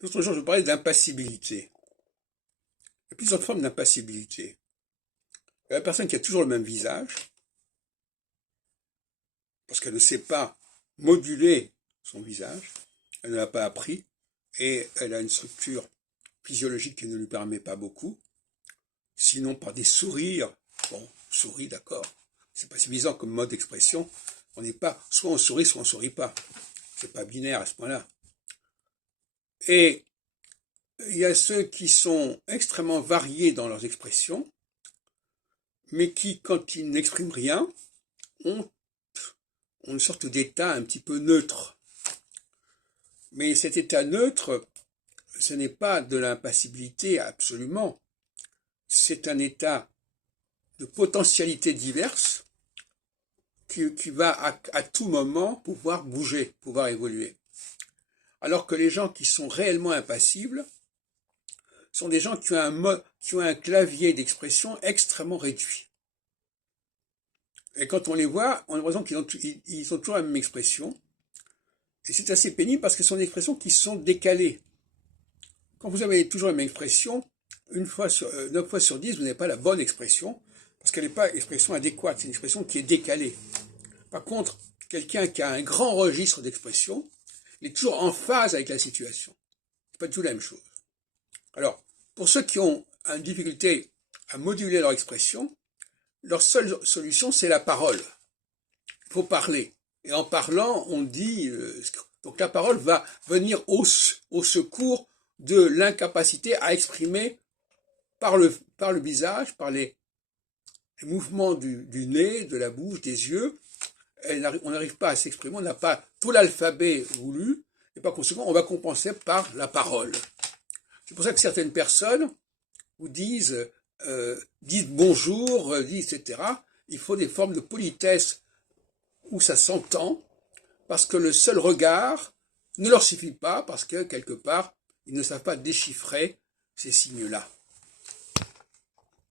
L'autre jour, je parlais d'impassibilité. Il y a plusieurs formes d'impassibilité. Il y a la personne qui a toujours le même visage, parce qu'elle ne sait pas moduler son visage, elle ne l'a pas appris, et elle a une structure physiologique qui ne lui permet pas beaucoup. Sinon, par des sourires, bon, sourit, d'accord, c'est pas suffisant comme mode d'expression. On n'est pas, soit on sourit, soit on sourit pas. C'est pas binaire à ce point-là. Et il y a ceux qui sont extrêmement variés dans leurs expressions, mais qui, quand ils n'expriment rien, ont une sorte d'état un petit peu neutre. Mais cet état neutre, ce n'est pas de l'impassibilité absolument. C'est un état de potentialité diverse qui va à tout moment pouvoir bouger, pouvoir évoluer. Alors que les gens qui sont réellement impassibles sont des gens qui ont un clavier d'expression extrêmement réduit. Et quand on les voit, on a l'impression qu'ils ont toujours la même expression. Et c'est assez pénible parce que ce sont des expressions qui sont décalées. Quand vous avez toujours la même expression, 9 fois sur 10, vous n'avez pas la bonne expression, parce qu'elle n'est pas l'expression adéquate, c'est une expression qui est décalée. Par contre, quelqu'un qui a un grand registre d'expression, il est toujours en phase avec la situation. C'est pas du tout la même chose. Alors, pour ceux qui ont une difficulté à moduler leur expression, leur seule solution, c'est la parole. Il faut parler. Et en parlant, on dit... donc la parole va venir au secours de l'incapacité à exprimer par le visage, par les mouvements du nez, de la bouche, des yeux. On n'arrive pas à s'exprimer, on n'a pas tout l'alphabet voulu, et par conséquent, on va compenser par la parole. C'est pour ça que certaines personnes vous disent bonjour, etc. Il faut des formes de politesse où ça s'entend, parce que le seul regard ne leur suffit pas, parce que quelque part, ils ne savent pas déchiffrer ces signes-là.